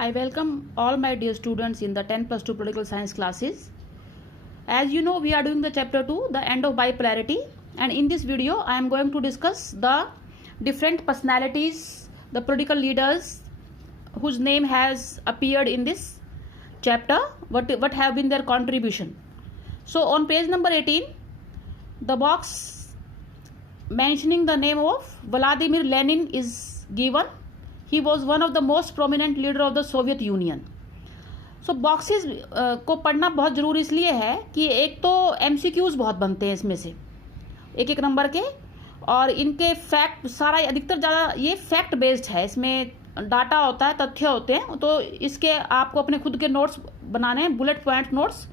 I welcome all my dear students in the 10 plus 2 political science classes. As you know, we are doing the chapter 2, the end of bipolarity, and in this video I am going to discuss the different personalities, the political leaders whose name has appeared in this chapter, what have been their contribution. So on page number 18, the box mentioning the name of Vladimir Lenin is given. He was one of the most prominent leader of the Soviet Union. So boxes को पढ़ना बहुत ज़रूरी इसलिए है कि एक तो MCQs बहुत बनते हैं इसमें से एक एक नंबर के, और इनके फैक्ट सारा अधिकतर ज़्यादा ये फैक्ट बेस्ड है, इसमें डाटा होता है, तथ्य होते हैं, तो इसके आपको अपने खुद के नोट्स बनाने हैं, बुलेट पॉइंट नोट्स,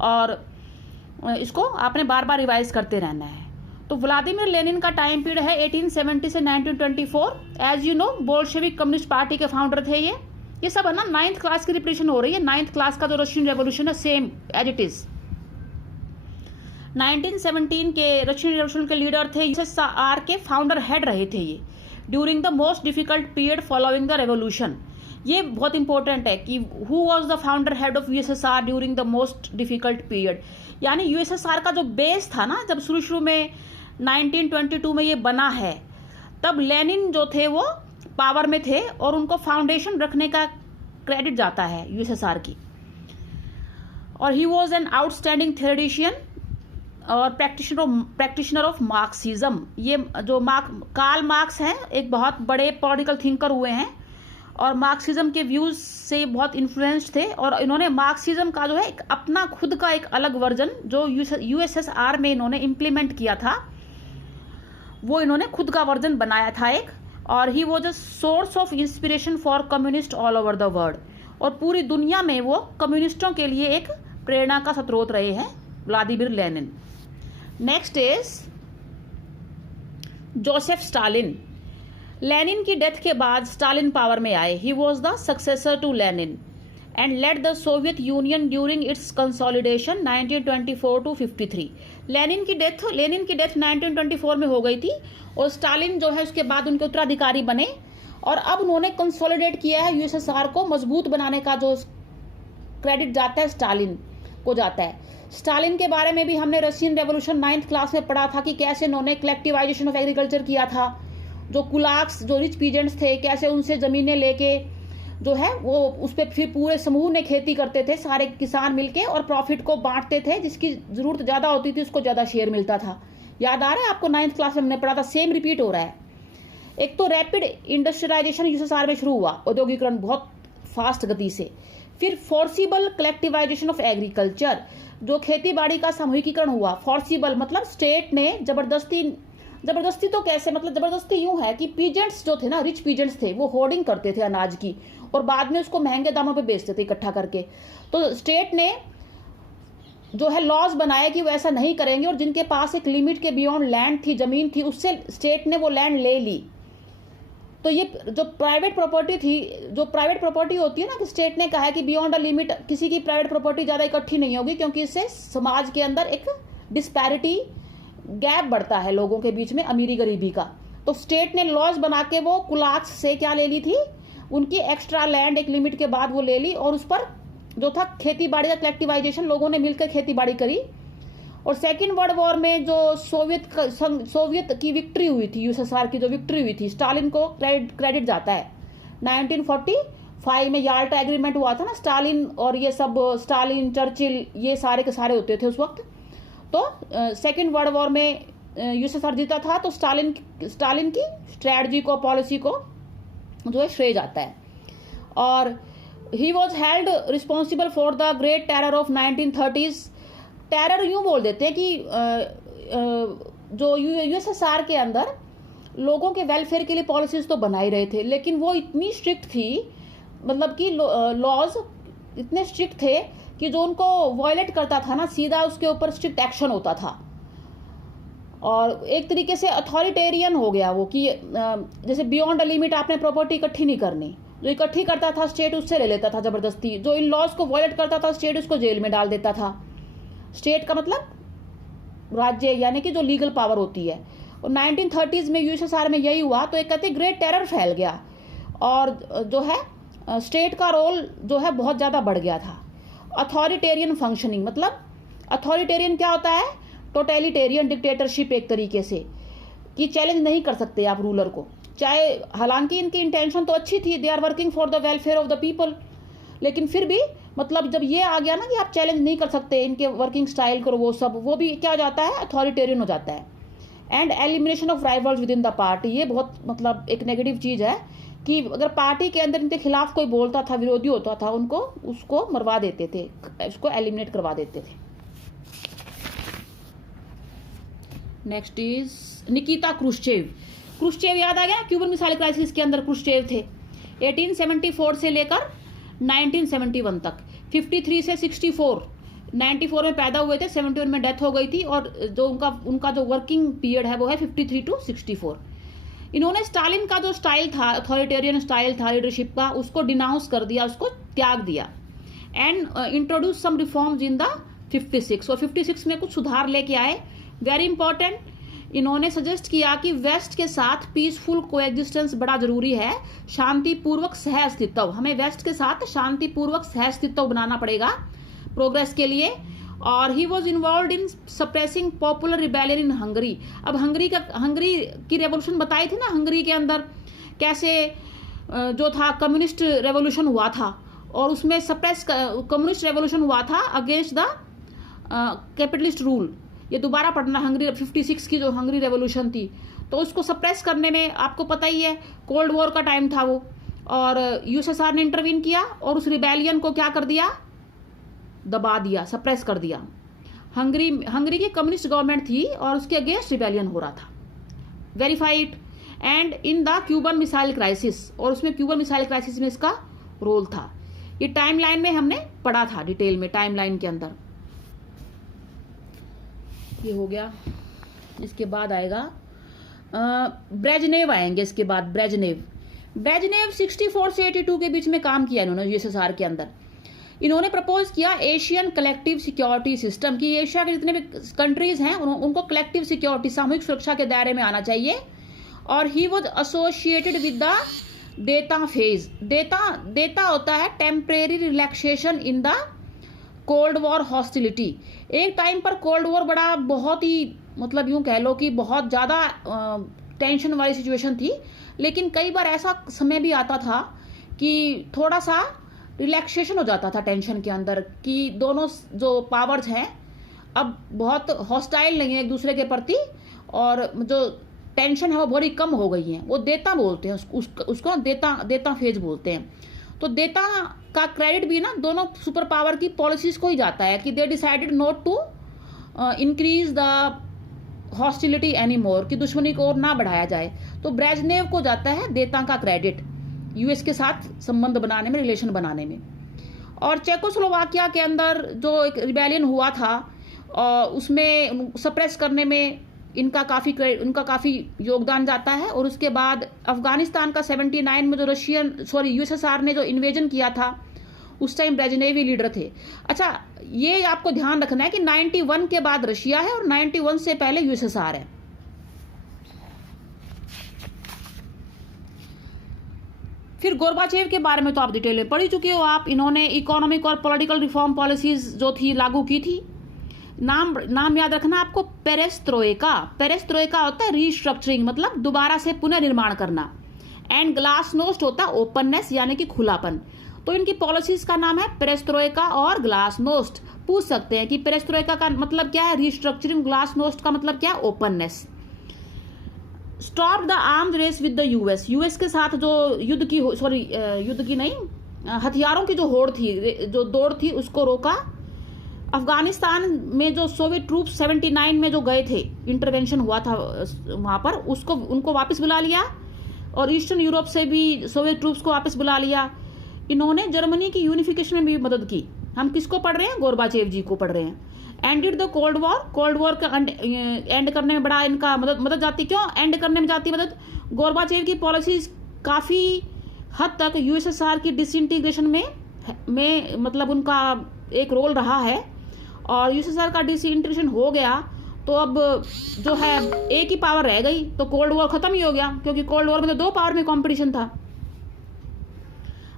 और इसको आपने बार बार रिवाइज करते रहना है. तो व्लादिमीर लेनिन का टाइम पीरियड है 1870 से 1924. As you know, Bolshevik communist party के फाउंडर थे ये सब है ना. 9th क्लास की रिपीटेशन हो रही है. 9th क्लास का जो रशियन रेवोल्यूशन है सेम एज इट इज. 1917 के रशियन रेवोल्यूशन के लीडर थे, यूएसएसआर के फाउंडर हेड रहे थे ये during the most difficult period following the revolution. ये बहुत इंपॉर्टेंट है कि who was the founder head of USSR during the most difficult period. यानी यूएसएसआर का जो बेस था ना, जब शुरू में 1922 में ये बना है, तब लेनिन जो थे वो पावर में थे और उनको फाउंडेशन रखने का क्रेडिट जाता है यूएसएसआर की. और ही वॉज एन आउटस्टैंडिंग थ्योरेटिशियन और प्रैक्टिशनर ऑफ मार्क्सिज्म. ये जो कार्ल मार्क्स हैं, एक बहुत बड़े पॉलिटिकल थिंकर हुए हैं और मार्क्सिज्म के व्यूज से बहुत इन्फ्लुएंस्ड थे, और इन्होंने मार्क्सिज्म का जो है एक अपना खुद का एक अलग वर्जन जो यूएसएसआर में इन्होंने इम्प्लीमेंट किया था, वो इन्होंने खुद का वर्जन बनाया था एक. और he was a source of inspiration for communist all over the world. और पूरी दुनिया में वो कम्युनिस्टों के लिए एक प्रेरणा का स्रोत रहे हैं Vladimir Lenin. Next is Joseph Stalin. Lenin की डेथ के बाद स्टालिन पावर में आए. He was the successor to Lenin and led the Soviet Union during its consolidation 1924 to 53. Lenin की डेथ 1924 में हो गई थी, और स्टालिन जो है उसके बाद उनके उत्तराधिकारी बने, और अब उन्होंने कंसोलिडेट किया है यूएसएसआर को मजबूत बनाने का जो क्रेडिट जाता है स्टालिन को जाता है. स्टालिन के बारे में भी हमने रशियन रेवोल्यूशन 9th क्लास में पढ़ा था कि कैसे इन्होंने कलेक्टिवाइजेशन ऑफ एग्रीकल्चर किया था. जो कुलाक्स, जो रिच पीजेंट्स थे, कैसे उनसे जमीनें लेके जो है वो उस पर फिर पूरे समूह ने खेती करते थे, सारे किसान मिलके, और प्रॉफिट को बांटते थे. जिसकी जरूरत ज्यादा होती थी उसको ज्यादा शेयर मिलता था. याद आ रहा है आपको? 9th क्लास में हमने पढ़ा था. सेम रिपीट हो रहा है. एक तो रैपिड इंडस्ट्रियलाइजेशन यूएसएसआर में शुरू हुआ, औद्योगिकरण बहुत फास्ट गति से. फिर फोर्सिबल कलेक्टिवाइजेशन ऑफ एग्रीकल्चर, जो खेती बाड़ी का सामूहिकीकरण हुआ. फोर्सिबल मतलब स्टेट ने जबरदस्ती तो कैसे, मतलब जबरदस्ती यूं है कि पीजेंट्स जो थे ना, रिच पीजेंट्स थे, वो होर्डिंग करते थे अनाज की और बाद में उसको महंगे दामों पे बेचते थे इकट्ठा करके. तो स्टेट ने जो है लॉज बनाए कि वो ऐसा नहीं करेंगे, और जिनके पास एक लिमिट के बियॉन्ड लैंड थी, जमीन थी, उससे स्टेट ने वो लैंड ले ली. तो ये जो प्राइवेट प्रॉपर्टी थी, जो प्राइवेट प्रॉपर्टी होती है ना, कि स्टेट ने कहा है कि बियॉन्ड अ लिमिट किसी की प्राइवेट प्रॉपर्टी ज्यादा इकट्ठी नहीं होगी, क्योंकि इससे समाज के अंदर एक डिस्पैरिटी, गैप बढ़ता है लोगों के बीच में, अमीरी गरीबी का. तो स्टेट ने लॉज बना के वो कुलाक्स से क्या ले ली थी, उनकी एक्स्ट्रा लैंड एक लिमिट के बाद वो ले ली, और उस पर जो था खेती बाड़ी का कलेक्टिवाइजेशन, लोगों ने मिलकर खेती बाड़ी करी. और सेकेंड वर्ल्ड वॉर में जो सोवियत की विक्ट्री हुई थी, यूएसएसआर की जो विक्ट्री हुई थी, स्टालिन को क्रेडिट जाता है. 1945 में याल्टा एग्रीमेंट हुआ था ना, स्टालिन और ये सब, स्टालिन, चर्चिल, ये सारे के सारे होते थे उस वक्त. तो सेकेंड वर्ल्ड वॉर में यूएसएसआर जीता था, तो स्टालिन की स्ट्रेटजी को, पॉलिसी को जो है श्रेय जाता है. और he was held responsible for the great terror of 1930s. Terror यूं बोल देते हैं कि जो यूएसएसआर के अंदर लोगों के वेलफेयर के लिए पॉलिसीज तो बना ही रहे थे, लेकिन वो इतनी स्ट्रिक्ट थी, मतलब कि लॉज इतने स्ट्रिक्ट थे कि जो उनको वायलेट करता था ना, सीधा उसके ऊपर स्ट्रिक्ट एक्शन होता था. और एक तरीके से अथॉरिटेरियन हो गया वो, कि जैसे बियॉन्ड अ लिमिट आपने प्रॉपर्टी इकट्ठी नहीं करनी. जो इकट्ठी करता था स्टेट उससे ले लेता था जबरदस्ती. जो इन लॉज को वायलेट करता था स्टेट उसको जेल में डाल देता था. स्टेट का मतलब राज्य, यानी कि जो लीगल पावर होती है. और 1930s में यूएसएसआर में यही हुआ. तो एक कहते ग्रेट टेरर फैल गया, और जो है स्टेट का रोल जो है बहुत ज़्यादा बढ़ गया था। अथॉरिटेरियन फंक्शनिंग, मतलब अथॉरिटेरियन क्या होता है, टोटलिटेरियन डिक्टेटरशिप एक तरीके से, कि चैलेंज नहीं कर सकते आप रूलर को, चाहे हालांकि इनकी इंटेंशन तो अच्छी थी, they are working for the welfare of the people, लेकिन फिर भी मतलब जब ये आ गया ना कि आप चैलेंज नहीं कर सकते इनके वर्किंग स्टाइल को, वो सब, वो भी क्या हो जाता है, अथॉरिटेरियन हो जाता है। And elimination of rivals with in the party, ये बहुत मतलब एक नेगेटिव चीज़ है कि अगर पार्टी के अंदर इनके खिलाफ कोई बोलता था, विरोधी होता था, उनको उसको मरवा देते थे, उसको एलिमिनेट करवा देते थे। Next is Nikita Khrushchev. Khrushchev याद आ गया, क्यूबन मिसाइल क्राइसिस के अंदर क्रुश्चेव थे 1874 से लेकर 1971 तक, 53 से 64, 94 में पैदा हुए थे, 71 में डेथ हो गई थी, और जो उनका जो वर्किंग पीरियड है वो है 53 टू 64। इन्होंने स्टालिन का जो स्टाइल था, अथॉरिटेरियन स्टाइल था लीडरशिप का, उसको डिनाउंस कर दिया, उसको त्याग दिया, and introduce some reforms in the 56, और 56 में कुछ सुधार लेके आए। वेरी इंपॉर्टेंट, इन्होंने सजेस्ट किया कि वेस्ट के साथ पीसफुल कोएग्जिस्टेंस बड़ा जरूरी है, शांतिपूर्वक सह अस्तित्व, हमें वेस्ट के साथ शांतिपूर्वक सह अस्तित्व बनाना पड़ेगा प्रोग्रेस के लिए। और he was involve in suppressing popular rebellion in Hungary. अब हंगरी की रेवोल्यूशन बताई थी ना, हंगरी के अंदर कैसे जो था कम्युनिस्ट रेवोल्यूशन हुआ था, और उसमें सप्रेस कम्युनिस्ट रेवोल्यूशन हुआ था अगेंस्ट द कैपिटलिस्ट रूल। ये दोबारा पढ़ना, हंगरी 56 की जो हंगरी रेवोल्यूशन थी, तो उसको सप्रेस करने में आपको पता ही है कोल्ड वॉर का टाइम था वो, और यूएसएसआर ने इंटरवीन किया और उस रिबेलियन को क्या कर दिया, दबा दिया, सप्रेस कर दिया। हंगरी की कम्युनिस्ट गवर्नमेंट थी और उसके अगेंस्ट रिबेलियन हो रहा था, verified. And in the Cuban missile crisis, और उसमें क्यूबन मिसाइल क्राइसिस में इसका रोल था। ये टाइमलाइन में हमने पढ़ा था डिटेल में, टाइमलाइन के अंदर। ये हो गया, इसके बाद आएगा ब्रेजनेव आएंगे, इसके बाद ब्रेजनेव 64 से 82 के बीच में काम किया इन्होंने यूएसएसआर के अंदर। इन्होंने प्रपोज किया एशियन कलेक्टिव सिक्योरिटी सिस्टम, की एशिया के जितने भी कंट्रीज हैं उनको कलेक्टिव सिक्योरिटी, सामूहिक सुरक्षा के दायरे में आना चाहिए। और he was associated with the data phase. Data होता है temporary relaxation in the cold war hostility. एक टाइम पर कोल्ड वॉर बड़ा बहुत ही मतलब यूं कह लो कि बहुत ज़्यादा टेंशन वाली सिचुएशन थी, लेकिन कई बार ऐसा समय भी आता था कि थोड़ा सा रिलैक्सेशन हो जाता था टेंशन के अंदर, कि दोनों जो पावर्स हैं अब बहुत हॉस्टाइल नहीं है एक दूसरे के प्रति, और जो टेंशन है वो बड़ी कम हो गई है। वो देता बोलते हैं उसको देता फेज बोलते हैं। तो देता का क्रेडिट भी ना दोनों सुपर पावर की पॉलिसीज को ही जाता है कि they decided not to increase the hostility any more, कि दुश्मनी को और ना बढ़ाया जाए। तो ब्रेजनेव को जाता है देता का क्रेडिट यूएस के साथ संबंध बनाने में, रिलेशन बनाने में। और चेकोस्लोवाकिया के अंदर जो एक रिबेलियन हुआ था उसमें सप्रेस करने में इनका काफ़ी योगदान जाता है। और उसके बाद अफगानिस्तान का 79 में जो यूएसएसआर ने जो इन्वेजन किया था उस टाइम ब्रेजनेव ही लीडर थे। अच्छा, ये आपको ध्यान रखना है कि 91 के बाद रशिया है और 91 से पहले यूएसएसआर है। फिर गोरबाचेव के बारे में तो आप डिटेल में पढ़ ही चुके हो आप। इन्होंने इकोनॉमिक और पॉलिटिकल रिफॉर्म पॉलिसीज जो थी लागू की थी। नाम याद रखना आपको, पेरेस्ट्रोइका। पेरेस्ट्रोइका होता है रीस्ट्रक्चरिंग, मतलब दोबारा से पुनर्निर्माण करना। एंड ग्लासनोस्ट होता है ओपननेस यानी कि खुलापन। तो इनकी पॉलिसीज का नाम है पेरेस्ट्रोइका और ग्लासनोस्ट। पूछ सकते हैं कि पेरेस्ट्रोइका का मतलब क्या है, रीस्ट्रक्चरिंग, ग्लासनोस्ट का मतलब क्या है, openness. Stop the arms race with the US के साथ जो हथियारों की जो होड़ थी, जो दौड़ थी, उसको रोका। अफगानिस्तान में जो सोवियत ट्रूप्स 79 में जो गए थे, इंटरवेंशन हुआ था वहां पर, उनको वापस बुला लिया। और ईस्टर्न यूरोप से भी सोवियत ट्रूप्स को वापस बुला लिया। इन्होंने जर्मनी की यूनिफिकेशन में भी मदद की। हम किसको पढ़ रहे हैं, गोरबाचेव जी को पढ़ रहे हैं। एंडेड द कोल्ड वॉर का एंड करने में बड़ा इनका मदद जाती। क्यों एंड करने में जाती मदद, गोरबाचेव की पॉलिसीज काफ़ी हद तक यूएसएसआर की डिसइंटीग्रेशन में मतलब उनका एक रोल रहा है। और यूएसएसआर का डिसइंटीग्रेशन हो गया तो अब जो है एक ही पावर रह गई, तो कोल्ड वॉर खत्म ही हो गया, क्योंकि कोल्ड वॉर में तो दो पावर में कंपटीशन था।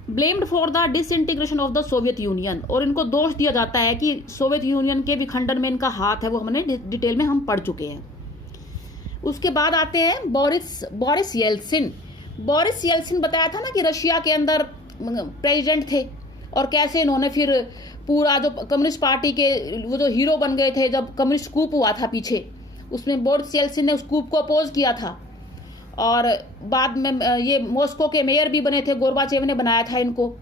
Blamed for the disintegration of the Soviet Union, और इनको दोष दिया जाता है कि सोवियत यूनियन के विखंडन में इनका हाथ है, वो हमने डिटेल में हम पढ़ चुके हैं। उसके बाद आते हैं बोरिस येल्सिन। बोरिस येल्सिन बताया था ना कि रशिया के अंदर प्रेसिडेंट थे, और कैसे इन्होंने फिर पूरा जो कम्युनिस्ट पार्टी के वो जो हीरो बन गए थे जब कम्युनिस्ट कूप हुआ था पीछे, उसमें बोरिस येल्सिन ने उस कूप को अपोज किया था। और बाद में ये मॉस्को के मेयर भी बने थे, गोरबाचेव ने बनाया था इनको।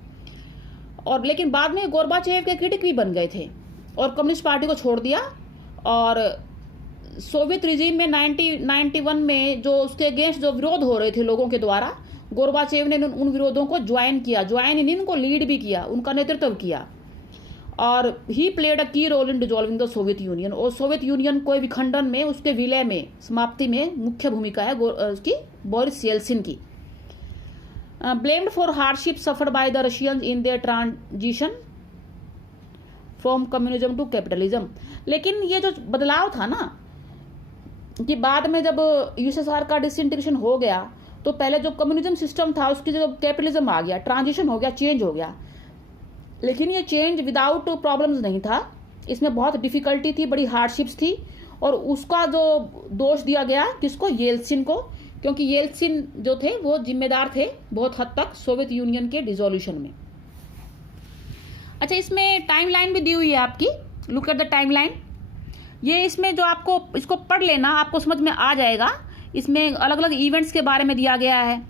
और लेकिन बाद में गोरबाचेव के क्रिटिक भी बन गए थे और कम्युनिस्ट पार्टी को छोड़ दिया। और सोवियत रिजीम में 1991 में जो उसके अगेंस्ट जो विरोध हो रहे थे लोगों के द्वारा, गोरबाचेव ने उन विरोधों को ज्वाइन इन इनको लीड भी किया, उनका नेतृत्व किया। और ही played a key role in dissolving the Soviet Union, और सोवियत यूनियन को विखंडन में, उसके विलय में, समाप्ति में मुख्य भूमिका है उसकी बोरिस येल्सिन की। Blamed for hardship suffered by the Russians in their transition from communism to capitalism. लेकिन ये जो बदलाव था ना कि बाद में जब यूएसएसआर का डिसइंटीग्रेशन हो गया तो पहले जो कम्युनिज्म सिस्टम था उसकी जब कैपिटलिज्म आ गया, ट्रांजिशन हो गया, चेंज हो गया। लेकिन ये चेंज विदाउट प्रॉब्लम्स नहीं था, इसमें बहुत डिफिकल्टी थी, बड़ी हार्डशिप्स थी। और उसका जो दोष दिया गया किसको, येल्सिन को, क्योंकि येल्सिन जो थे वो जिम्मेदार थे बहुत हद तक सोवियत यूनियन के डिसोल्यूशन में। अच्छा, इसमें टाइमलाइन भी दी हुई है आपकी, लुक एट द टाइमलाइन। ये इसमें जो आपको इसको पढ़ लेना, आपको समझ में आ जाएगा। इसमें अलग अलग इवेंट्स के बारे में दिया गया है।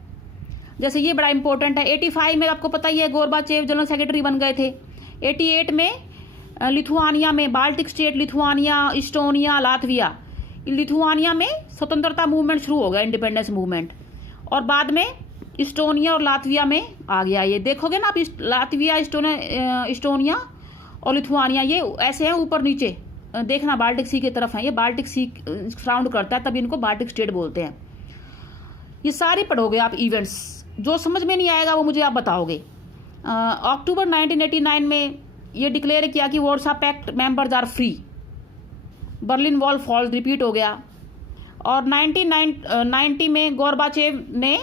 जैसे ये बड़ा इंपॉर्टेंट है, 85 में आपको पता ही है गोरबाचेव जनरल सेक्रेटरी बन गए थे। 88 में लिथुआनिया में, Baltic state Lithuania, Estonia, Latvia, Lithuania में स्वतंत्रता मूवमेंट शुरू हो गया, इंडिपेंडेंस मूवमेंट। और बाद में इस्टोनिया और लातविया में आ गया। ये देखोगे ना आप, लातविया, इस्टोनिया और लिथुआनिया ये ऐसे हैं ऊपर नीचे, देखना बाल्टिक सी की तरफ है, ये बाल्टिक सी सराउंड करता है, तभी इनको बाल्टिक स्टेट बोलते हैं। ये सारी पढ़ोगे आप इवेंट्स, जो समझ में नहीं आएगा वो मुझे आप बताओगे। अक्टूबर 1989 में ये डिक्लेयर किया कि Warsaw Pact members are free, Berlin wall falls repeat हो गया। और 1990 में गोरबाचेव ने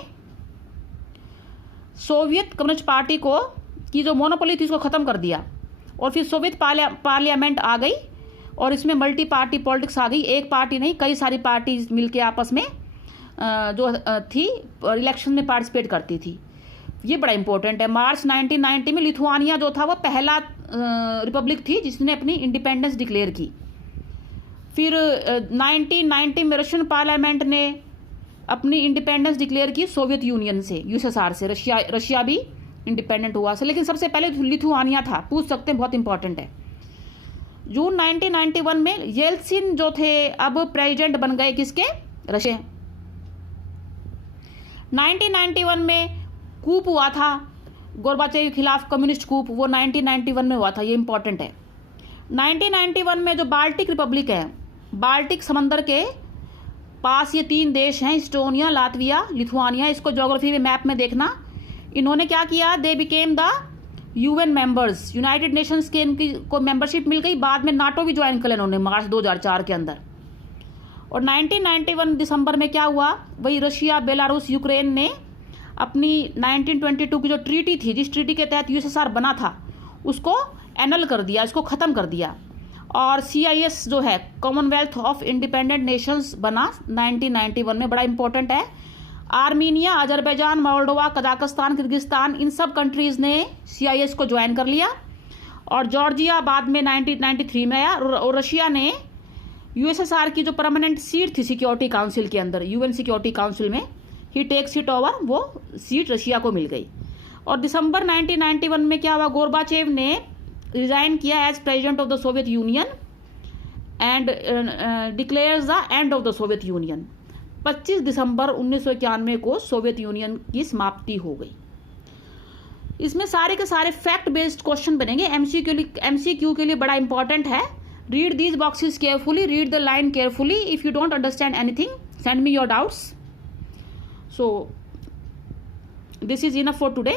सोवियत कम्युनिस्ट पार्टी को की जो मोनोपोली थी उसको ख़त्म कर दिया। और फिर सोवियत पार्लियामेंट आ गई और इसमें मल्टी पार्टी पॉलिटिक्स आ गई। एक पार्टी नहीं, कई सारी पार्टी मिलके आपस में जो थी इलेक्शन में पार्टिसिपेट करती थी। ये बड़ा इंपॉर्टेंट है। मार्च 1990 में लिथुआनिया जो था वो पहला रिपब्लिक थी जिसने अपनी इंडिपेंडेंस डिक्लेयर की। फिर 1990 में रशियन पार्लियामेंट ने अपनी इंडिपेंडेंस डिक्लेयर की सोवियत यूनियन से, यूएसएसआर से। रशिया भी इंडिपेंडेंट हुआ से, लेकिन सबसे पहले लिथुआनिया था। पूछ सकते हैं, बहुत इंपॉर्टेंट है। जून 1991 में येल्सिन जो थे अब प्रेसिडेंट बन गए, किसके, रशिया। 1991 में कूप हुआ था गोरबाचेव के खिलाफ, कम्युनिस्ट कूप, वो 1991 में हुआ था, ये इंपॉर्टेंट है। 1991 में जो बाल्टिक रिपब्लिक है, बाल्टिक समंदर के पास ये 3 देश हैं, इस्टोनिया, लातविया, लिथुआनिया। इसको ज्योग्राफी में मैप में देखना। इन्होंने क्या किया, they became the UN members, United Nations के इनकी को मेंबरशिप मिल गई। बाद में नाटो भी ज्वाइन कर लिया इन्होंने मार्च 2004 के अंदर। और 1991 दिसंबर में क्या हुआ, वही रशिया, बेलारूस, यूक्रेन ने अपनी 1922 की जो ट्रीटी थी, जिस ट्रीटी के तहत यूएसएसआर बना था, उसको एनल कर दिया, इसको ख़त्म कर दिया। और CIS जो है, कॉमनवेल्थ ऑफ इंडिपेंडेंट नेशंस, बना 1991 में। बड़ा इंपॉर्टेंट है। Armenia, Azerbaijan, Moldova, Kazakhstan, Kyrgyzstan, इन सब कंट्रीज़ ने CIS को ज्वाइन कर लिया। और जॉर्जिया बाद में 1993 में आया। और रशिया ने यूएसएसआर की जो परमानेंट सीट थी सिक्योरिटी काउंसिल के अंदर, UN सिक्योरिटी काउंसिल में, ही टेक्स इट ओवर, वो सीट रशिया को मिल गई। और दिसंबर 1991 में क्या हुआ, गोरबाचेव ने रिजाइन किया as president of the Soviet Union and declares the end of the Soviet Union. 25 दिसंबर 1991 को सोवियत यूनियन की समाप्ति हो गई। इसमें सारे के सारे फैक्ट बेस्ड क्वेश्चन बनेंगे, MCQ के लिए बड़ा इंपॉर्टेंट है। Read these boxes carefully, read the line carefully. If you don't understand anything, send me your doubts. So this is enough for today.